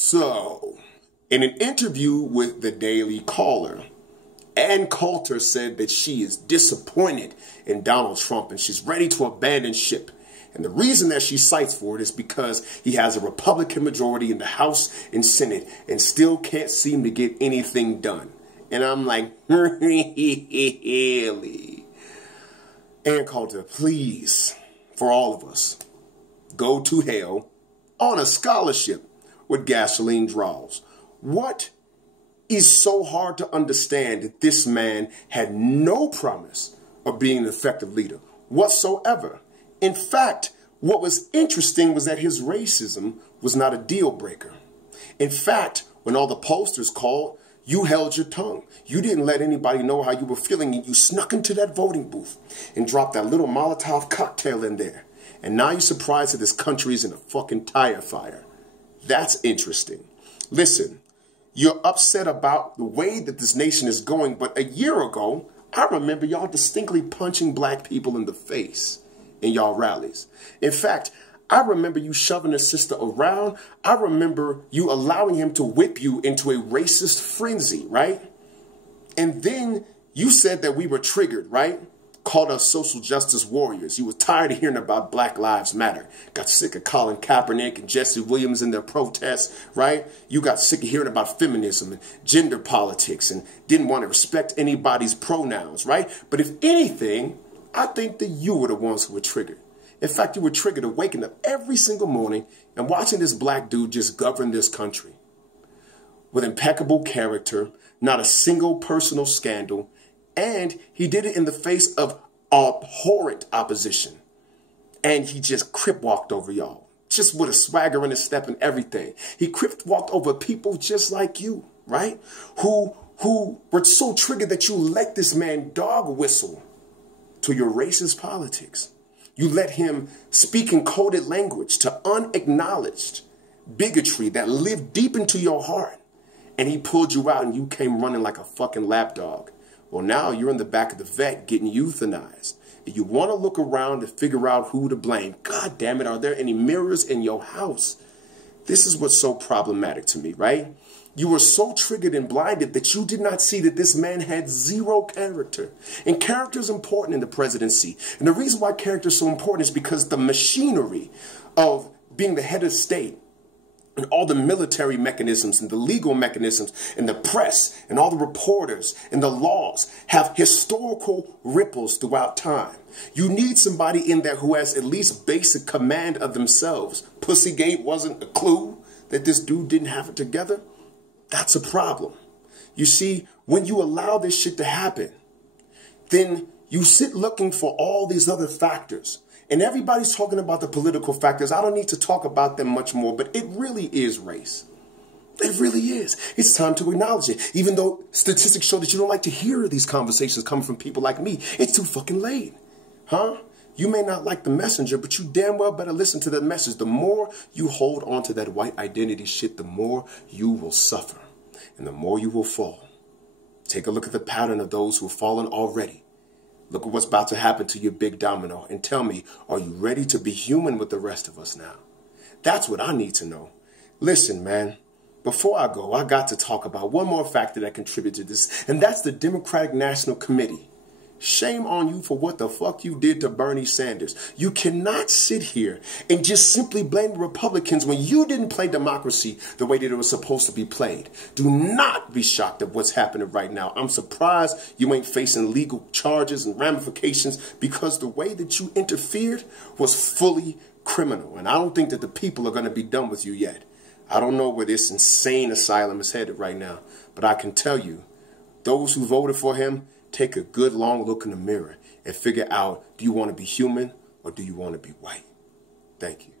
So, in an interview with the Daily Caller, Coulter said that she is disappointed in Donald Trump and she's ready to abandon ship. And the reason that she cites for it is because he has a Republican majority in the House and Senate and still can't seem to get anything done. And I'm like, really? Coulter, please, for all of us, go to hell on a scholarship with gasoline draws. What is so hard to understand that this man had no promise of being an effective leader whatsoever? In fact, what was interesting was that his racism was not a deal breaker. In fact, when all the posters called, you held your tongue. You didn't let anybody know how you were feeling, and you snuck into that voting booth and dropped that little Molotov cocktail in there. And now you're surprised that this country is in a fucking tire fire. That's interesting. Listen, you're upset about the way that this nation is going, but a year ago, I remember y'all distinctly punching black people in the face in y'all rallies. In fact, I remember you shoving a sister around. I remember you allowing him to whip you into a racist frenzy, right? And then you said that we were triggered, right? Called us social justice warriors. You were tired of hearing about Black Lives Matter. Got sick of Colin Kaepernick and Jesse Williams in their protests, right? You got sick of hearing about feminism and gender politics and didn't want to respect anybody's pronouns, right? But if anything, I think that you were the ones who were triggered. In fact, you were triggered of waking up every single morning and watching this black dude just govern this country with impeccable character, not a single personal scandal, and he did it in the face of abhorrent opposition. And he just crip walked over y'all, just with a swagger in his step and everything. He crip walked over people just like you, right? Who were so triggered that you let this man dog whistle to your racist politics. You let him speak in coded language to unacknowledged bigotry that lived deep into your heart. And he pulled you out and you came running like a fucking lapdog. Well, now you're in the back of the vet getting euthanized. And you want to look around to figure out who to blame. God damn it, are there any mirrors in your house? This is what's so problematic to me, right? You were so triggered and blinded that you did not see that this man had zero character. And character is important in the presidency. And the reason why character is so important is because the machinery of being the head of state and all the military mechanisms and the legal mechanisms and the press and all the reporters and the laws have historical ripples throughout time. You need somebody in there who has at least basic command of themselves. Pussygate wasn't a clue that this dude didn't have it together. That's a problem. You see, when you allow this shit to happen, then you sit looking for all these other factors. And everybody's talking about the political factors. I don't need to talk about them much more, but it really is race. It really is. It's time to acknowledge it. Even though statistics show that you don't like to hear these conversations coming from people like me. It's too fucking late. Huh? You may not like the messenger, but you damn well better listen to the message. The more you hold on to that white identity shit, the more you will suffer and the more you will fall. Take a look at the pattern of those who have fallen already. Look at what's about to happen to your big domino and tell me, are you ready to be human with the rest of us now? That's what I need to know. Listen, man, before I go, I got to talk about one more factor that contributed to this, and that's the Democratic National Committee. Shame on you for what the fuck you did to Bernie Sanders. You cannot sit here and just simply blame the Republicans when you didn't play democracy the way that it was supposed to be played. Do not be shocked at what's happening right now. I'm surprised you ain't facing legal charges and ramifications because the way that you interfered was fully criminal. And I don't think that the people are going to be done with you yet. I don't know where this insane asylum is headed right now, but I can tell you, those who voted for him, take a good long look in the mirror and figure out, do you want to be human or do you want to be white? Thank you.